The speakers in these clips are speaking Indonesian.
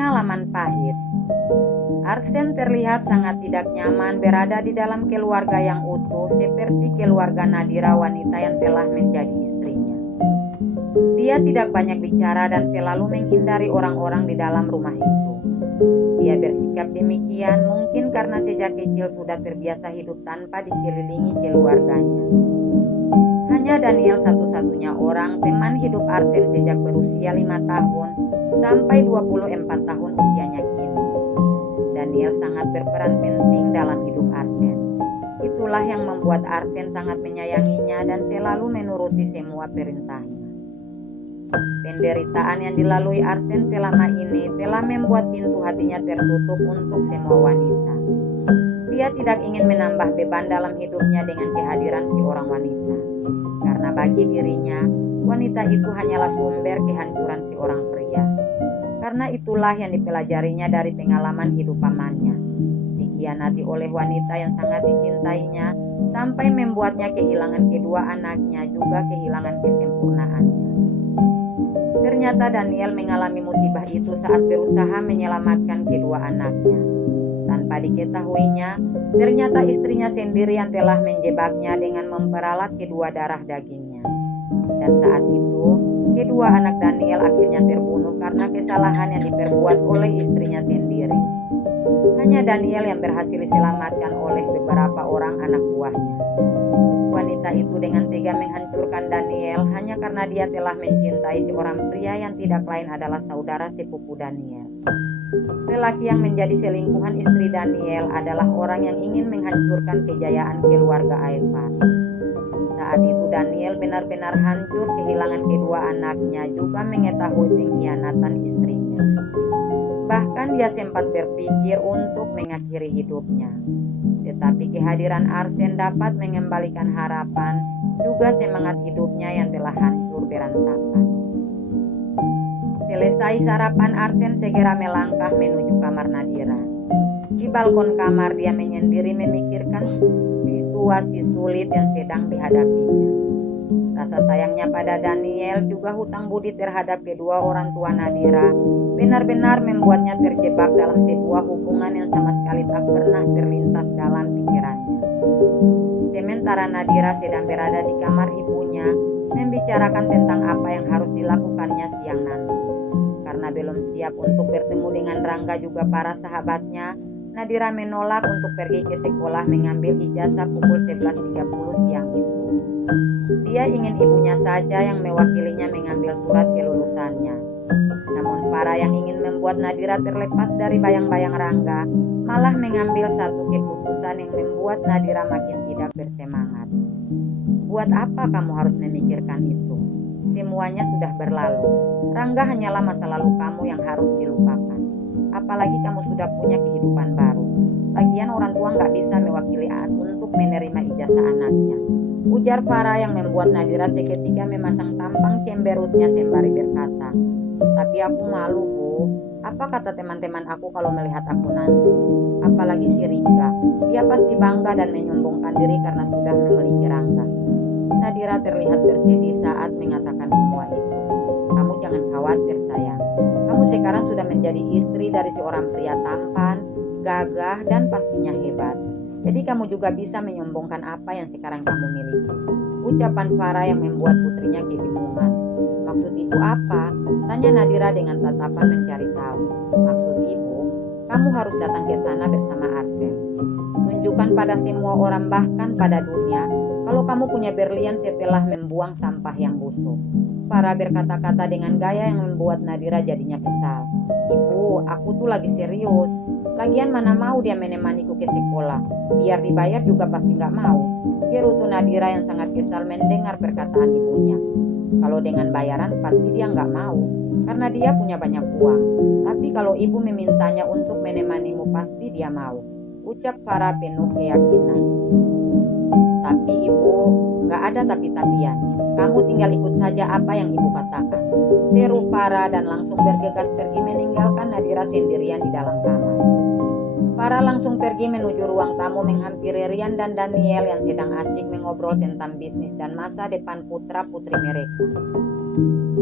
Pengalaman pahit. Arsen terlihat sangat tidak nyaman berada di dalam keluarga yang utuh seperti keluarga Nadira, wanita yang telah menjadi istrinya. Dia tidak banyak bicara dan selalu menghindari orang-orang di dalam rumah itu. Dia bersikap demikian mungkin karena sejak kecil sudah terbiasa hidup tanpa dikelilingi keluarganya. Hanya Daniel satu-satunya orang teman hidup Arsen sejak berusia 5 tahun sampai 24 tahun usianya kini. Daniel sangat berperan penting dalam hidup Arsen. Itulah yang membuat Arsen sangat menyayanginya dan selalu menuruti semua perintahnya. Penderitaan yang dilalui Arsen selama ini telah membuat pintu hatinya tertutup untuk semua wanita. Dia tidak ingin menambah beban dalam hidupnya dengan kehadiran si orang wanita. Karena bagi dirinya, wanita itu hanyalah sumber kehancuran si orang pria. Karena itulah yang dipelajarinya dari pengalaman hidup pamannya. Dikhianati oleh wanita yang sangat dicintainya, sampai membuatnya kehilangan kedua anaknya, juga kehilangan kesempurnaannya. Ternyata Daniel mengalami musibah itu saat berusaha menyelamatkan kedua anaknya. Tanpa diketahuinya, ternyata istrinya sendiri yang telah menjebaknya dengan memperalat kedua darah dagingnya. Dan saat itu, kedua anak Daniel akhirnya terbunuh karena kesalahan yang diperbuat oleh istrinya sendiri. Hanya Daniel yang berhasil diselamatkan oleh beberapa orang anak buahnya. Wanita itu dengan tega menghancurkan Daniel hanya karena dia telah mencintai seorang pria yang tidak lain adalah saudara sepupu Daniel. Lelaki yang menjadi selingkuhan istri Daniel adalah orang yang ingin menghancurkan kejayaan keluarga Aefar. Saat itu Daniel benar-benar hancur kehilangan kedua anaknya, juga mengetahui pengkhianatan istrinya. Bahkan dia sempat berpikir untuk mengakhiri hidupnya. Tetapi kehadiran Arsen dapat mengembalikan harapan, juga semangat hidupnya yang telah hancur berantakan. Selesai sarapan, Arsen segera melangkah menuju kamar Nadira. Di balkon kamar dia menyendiri memikirkan situasi sulit yang sedang dihadapinya. Rasa sayangnya pada Daniel, juga hutang budi terhadap kedua orang tua Nadira, benar-benar membuatnya terjebak dalam sebuah hubungan yang sama sekali tak pernah terlintas dalam pikirannya. Sementara Nadira sedang berada di kamar ibunya, membicarakan tentang apa yang harus dilakukannya siang nanti. Karena belum siap untuk bertemu dengan Rangga juga para sahabatnya, Nadira menolak untuk pergi ke sekolah mengambil ijazah pukul 11.30 siang itu. Dia ingin ibunya saja yang mewakilinya mengambil surat kelulusannya. Namun Farah yang ingin membuat Nadira terlepas dari bayang-bayang Rangga malah mengambil satu keputusan yang membuat Nadira makin tidak bersemangat. Buat apa kamu harus memikirkan itu? Semuanya sudah berlalu. Rangga hanyalah masa lalu kamu yang harus dilupakan. Apalagi kamu sudah punya kehidupan baru. Lagian orang tua nggak bisa mewakili untuk menerima ijazah anaknya, ujar Farah yang membuat Nadira seketika memasang tampang cemberutnya sembari berkata, tapi aku malu Bu. Apa kata teman-teman aku kalau melihat aku nanti? Apalagi si Rika, dia pasti bangga dan menyombongkan diri karena sudah memiliki Rangga. Nadira terlihat bersedih saat mengatakan semua itu. Kamu jangan khawatir sayang. Kamu sekarang sudah menjadi istri dari seorang pria tampan, gagah, dan pastinya hebat. Jadi kamu juga bisa menyombongkan apa yang sekarang kamu miliki. Ucapan Farah yang membuat putrinya kebingungan. Maksud ibu apa? Tanya Nadira dengan tatapan mencari tahu. Maksud ibu, kamu harus datang ke sana bersama Arsen. Tunjukkan pada semua orang, bahkan pada dunia, kalau kamu punya berlian setelah membuang sampah yang busuk. Farah berkata-kata dengan gaya yang membuat Nadira jadinya kesal. Ibu, aku tuh lagi serius. Lagian mana mau dia menemaniku ke sekolah. Biar dibayar juga pasti gak mau. Gerutu Nadira yang sangat kesal mendengar perkataan ibunya. Kalau dengan bayaran pasti dia gak mau, karena dia punya banyak uang. Tapi kalau ibu memintanya untuk menemanimu pasti dia mau, ucap Farah penuh keyakinan. Tapi ibu, gak ada tapi-tapian. Kamu tinggal ikut saja apa yang ibu katakan, seru Farah dan langsung bergegas pergi meninggalkan Nadira sendirian di dalam kamar. Farah langsung pergi menuju ruang tamu menghampiri Rian dan Daniel yang sedang asyik mengobrol tentang bisnis dan masa depan putra-putri mereka.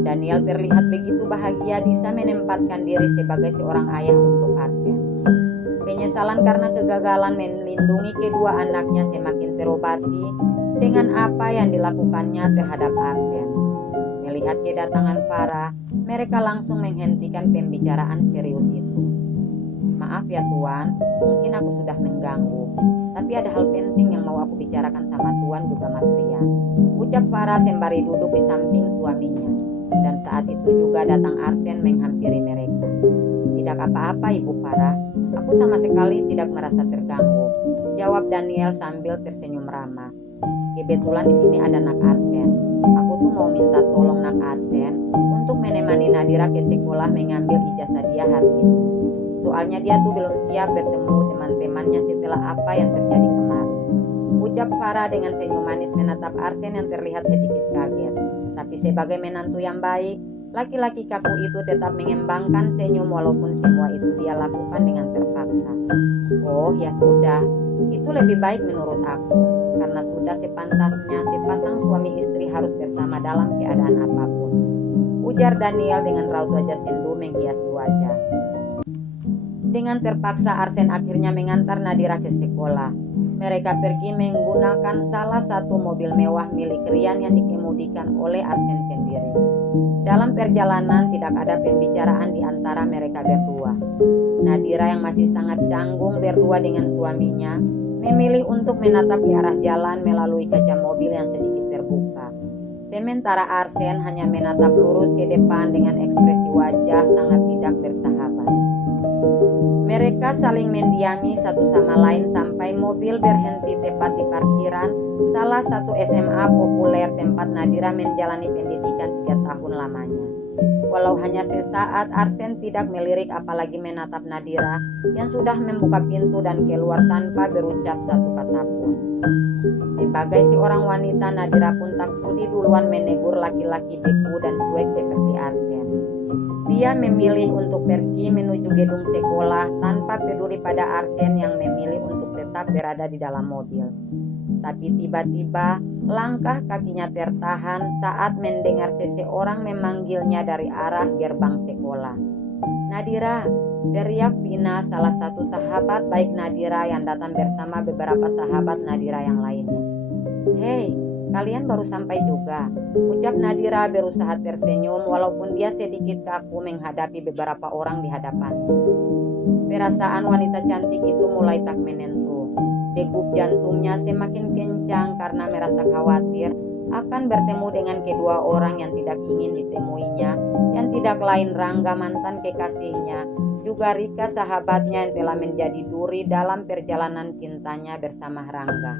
Daniel terlihat begitu bahagia bisa menempatkan diri sebagai seorang ayah untuk Arsen. Penyesalan karena kegagalan melindungi kedua anaknya semakin terobati dengan apa yang dilakukannya terhadap Arsen. Melihat kedatangan Farah, mereka langsung menghentikan pembicaraan serius itu. Maaf ya Tuan, mungkin aku sudah mengganggu, tapi ada hal penting yang mau aku bicarakan sama Tuan juga Mas Rian, ucap Farah sembari duduk di samping suaminya. Dan saat itu juga datang Arsen menghampiri mereka. Tidak apa-apa Ibu Farah, aku sama sekali tidak merasa terganggu, jawab Daniel sambil tersenyum ramah. Kebetulan di sini ada Nak Arsen. Aku tuh mau minta tolong Nak Arsen untuk menemani Nadira ke sekolah mengambil ijazah dia hari ini. Soalnya dia tuh belum siap bertemu teman-temannya setelah apa yang terjadi kemarin. Ucap Farah dengan senyum manis menatap Arsen yang terlihat sedikit kaget. Tapi sebagai menantu yang baik, laki-laki kaku itu tetap mengembangkan senyum walaupun semua itu dia lakukan dengan terpaksa. Oh ya sudah, itu lebih baik menurut aku, karena sudah sepantasnya sepasang suami istri harus bersama dalam keadaan apapun, ujar Daniel dengan raut wajah sendu menghiasi wajah. Dengan terpaksa Arsen akhirnya mengantar Nadira ke sekolah. Mereka pergi menggunakan salah satu mobil mewah milik Rian yang dikemudikan oleh Arsen sendiri. Dalam perjalanan tidak ada pembicaraan di antara mereka berdua. Nadira yang masih sangat canggung berdua dengan suaminya memilih untuk menatap ke arah jalan melalui kaca mobil yang sedikit terbuka. Sementara Arsen hanya menatap lurus ke depan dengan ekspresi wajah sangat tidak bersahabat. Mereka saling mendiami satu sama lain sampai mobil berhenti tepat di parkiran salah satu SMA populer tempat Nadira menjalani pendidikan 3 tahun lamanya. Walau hanya sesaat, Arsen tidak melirik apalagi menatap Nadira yang sudah membuka pintu dan keluar tanpa berucap satu kata pun. Sebagai seorang wanita, Nadira pun tak sudi duluan menegur laki-laki beku dan cuek seperti Arsen. Dia memilih untuk pergi menuju gedung sekolah tanpa peduli pada Arsen yang memilih untuk tetap berada di dalam mobil. Tapi tiba-tiba langkah kakinya tertahan saat mendengar seseorang memanggilnya dari arah gerbang sekolah. Nadira, teriak Vina, salah satu sahabat baik Nadira yang datang bersama beberapa sahabat Nadira yang lainnya. Hei, kalian baru sampai juga, ucap Nadira berusaha tersenyum walaupun dia sedikit kaku menghadapi beberapa orang di hadapannya. Perasaan wanita cantik itu mulai tak menentu. Degup jantungnya semakin kencang karena merasa khawatir akan bertemu dengan kedua orang yang tidak ingin ditemuinya, yang tidak lain Rangga mantan kekasihnya, juga Rika sahabatnya yang telah menjadi duri dalam perjalanan cintanya bersama Rangga.